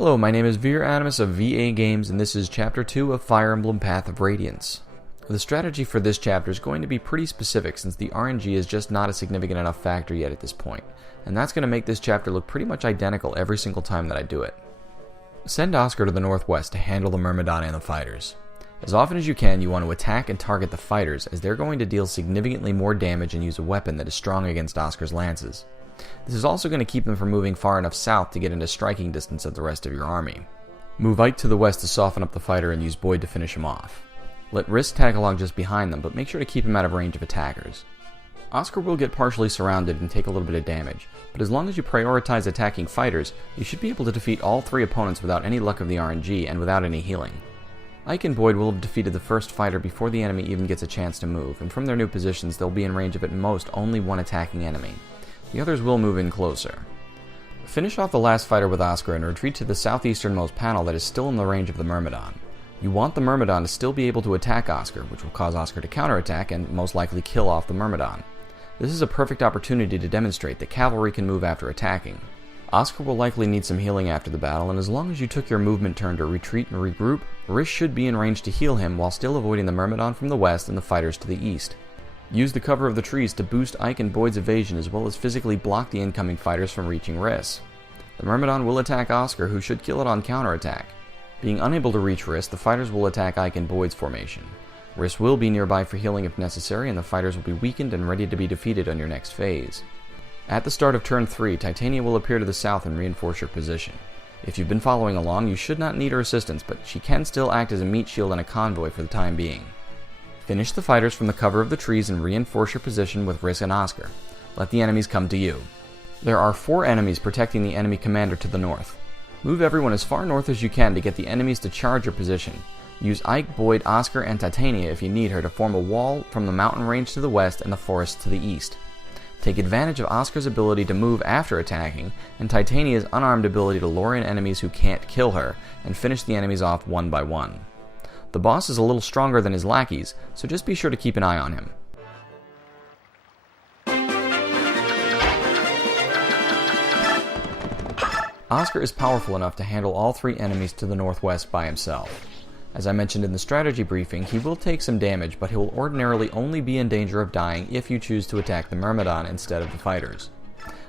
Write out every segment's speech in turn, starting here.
Hello, my name is Animus of VA Games, and this is Chapter 2 of Fire Emblem Path of Radiance. The strategy for this chapter is going to be pretty specific since the RNG is just not a significant enough factor yet at this point, and that's going to make this chapter look pretty much identical every single time that I do it. Send Oscar to the northwest to handle the Myrmidon and the fighters. As often as you can, you want to attack and target the fighters, as they're going to deal significantly more damage and use a weapon that is strong against Oscar's lances. This is also going to keep them from moving far enough south to get into striking distance of the rest of your army. Move Ike to the west to soften up the fighter and use Boyd to finish him off. Let Riss tag along just behind them, but make sure to keep him out of range of attackers. Oscar will get partially surrounded and take a little bit of damage, but as long as you prioritize attacking fighters, you should be able to defeat all three opponents without any luck of the RNG and without any healing. Ike and Boyd will have defeated the first fighter before the enemy even gets a chance to move, and from their new positions they'll be in range of at most only one attacking enemy. The others will move in closer. Finish off the last fighter with Oscar and retreat to the southeasternmost panel that is still in the range of the Myrmidon. You want the Myrmidon to still be able to attack Oscar, which will cause Oscar to counterattack and most likely kill off the Myrmidon. This is a perfect opportunity to demonstrate that cavalry can move after attacking. Oscar will likely need some healing after the battle, and as long as you took your movement turn to retreat and regroup, Riss should be in range to heal him while still avoiding the Myrmidon from the west and the fighters to the east. Use the cover of the trees to boost Ike and Boyd's evasion as well as physically block the incoming fighters from reaching Riss. The Myrmidon will attack Oscar, who should kill it on counterattack. Being unable to reach Riss, the fighters will attack Ike and Boyd's formation. Riss will be nearby for healing if necessary, and the fighters will be weakened and ready to be defeated on your next phase. At the start of turn 3, Titania will appear to the south and reinforce your position. If you've been following along, you should not need her assistance, but she can still act as a meat shield and a convoy for the time being. Finish the fighters from the cover of the trees and reinforce your position with Riss and Oscar. Let the enemies come to you. There are 4 enemies protecting the enemy commander to the north. Move everyone as far north as you can to get the enemies to charge your position. Use Ike, Boyd, Oscar, and Titania if you need her to form a wall from the mountain range to the west and the forest to the east. Take advantage of Oscar's ability to move after attacking, and Titania's unarmed ability to lure in enemies who can't kill her, and finish the enemies off one by one. The boss is a little stronger than his lackeys, so just be sure to keep an eye on him. Oscar is powerful enough to handle all 3 enemies to the northwest by himself. As I mentioned in the strategy briefing, he will take some damage, but he will ordinarily only be in danger of dying if you choose to attack the Myrmidon instead of the fighters.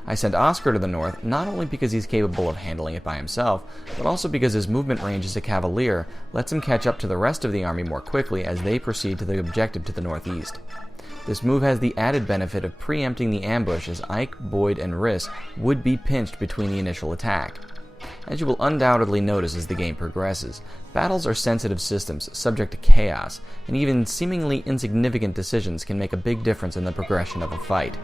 I sent Oscar to the north not only because he's capable of handling it by himself, but also because his movement range as a cavalier lets him catch up to the rest of the army more quickly as they proceed to the objective to the northeast. This move has the added benefit of preempting the ambush, as Ike, Boyd, and Riss would be pinched between the initial attack. As you will undoubtedly notice as the game progresses, battles are sensitive systems subject to chaos, and even seemingly insignificant decisions can make a big difference in the progression of a fight.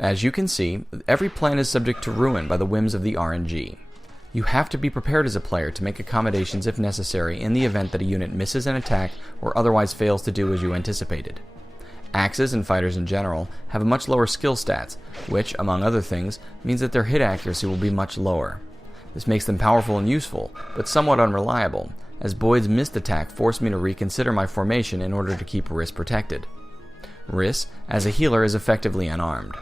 As you can see, every plan is subject to ruin by the whims of the RNG. You have to be prepared as a player to make accommodations if necessary in the event that a unit misses an attack or otherwise fails to do as you anticipated. Axes and fighters in general have much lower skill stats, which, among other things, means that their hit accuracy will be much lower. This makes them powerful and useful, but somewhat unreliable, as Boyd's missed attack forced me to reconsider my formation in order to keep Riss protected. Riss, as a healer, is effectively unarmed.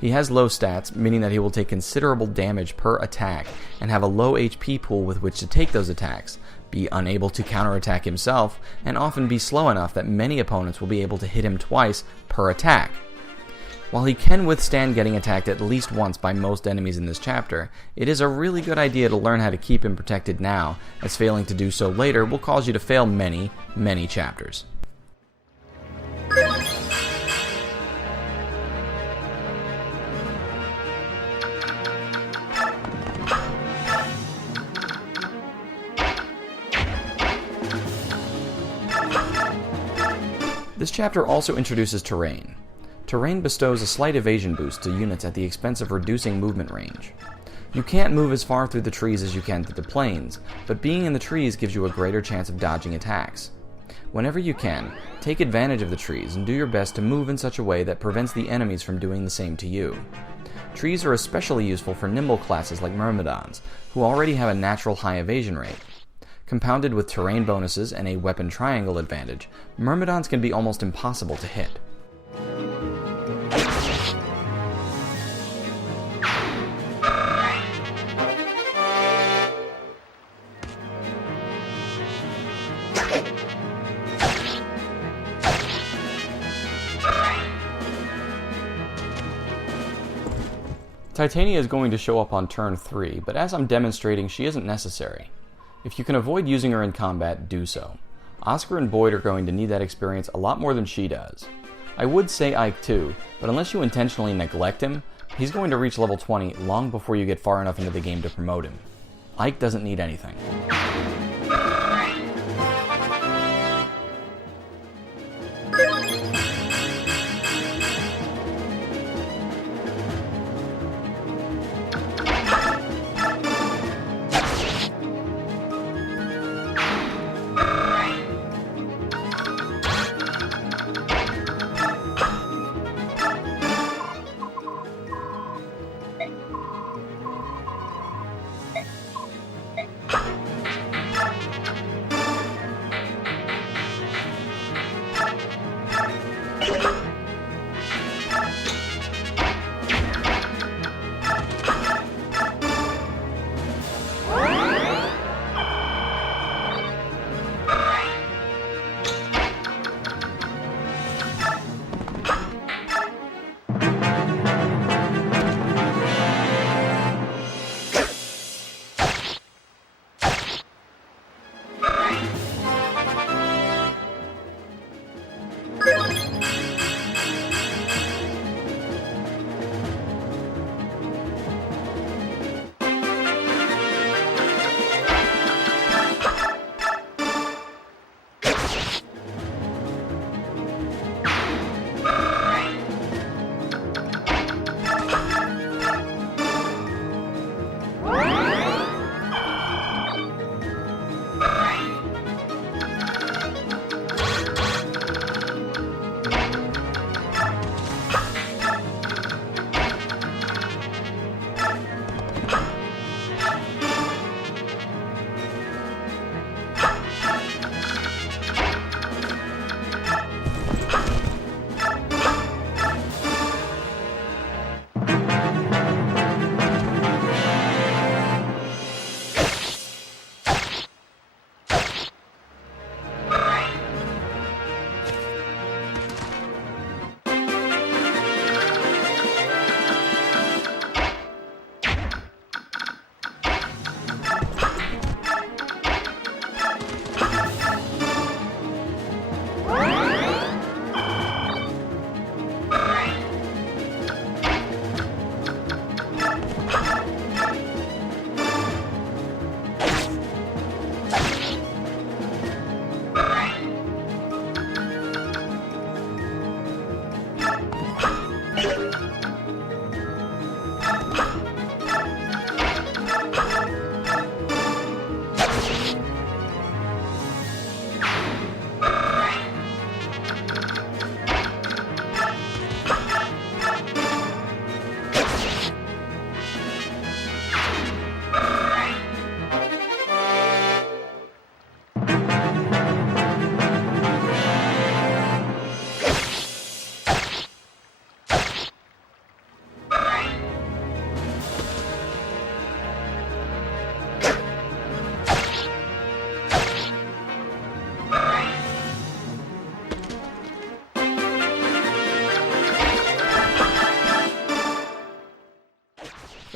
He has low stats, meaning that he will take considerable damage per attack and have a low HP pool with which to take those attacks, be unable to counterattack himself, and often be slow enough that many opponents will be able to hit him twice per attack. While he can withstand getting attacked at least once by most enemies in this chapter, it is a really good idea to learn how to keep him protected now, as failing to do so later will cause you to fail many, many chapters. This chapter also introduces terrain. Terrain bestows a slight evasion boost to units at the expense of reducing movement range. You can't move as far through the trees as you can through the plains, but being in the trees gives you a greater chance of dodging attacks. Whenever you can, take advantage of the trees and do your best to move in such a way that prevents the enemies from doing the same to you. Trees are especially useful for nimble classes like myrmidons, who already have a natural high evasion rate. Compounded with terrain bonuses and a weapon triangle advantage, myrmidons can be almost impossible to hit. Titania is going to show up on turn 3, but as I'm demonstrating, she isn't necessary. If you can avoid using her in combat, do so. Oscar and Boyd are going to need that experience a lot more than she does. I would say Ike too, but unless you intentionally neglect him, he's going to reach level 20 long before you get far enough into the game to promote him. Ike doesn't need anything.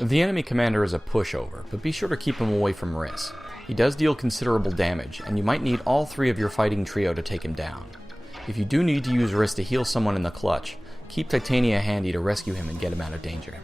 The enemy commander is a pushover, but be sure to keep him away from Riss. He does deal considerable damage, and you might need all three of your fighting trio to take him down. If you do need to use Riss to heal someone in the clutch, keep Titania handy to rescue him and get him out of danger.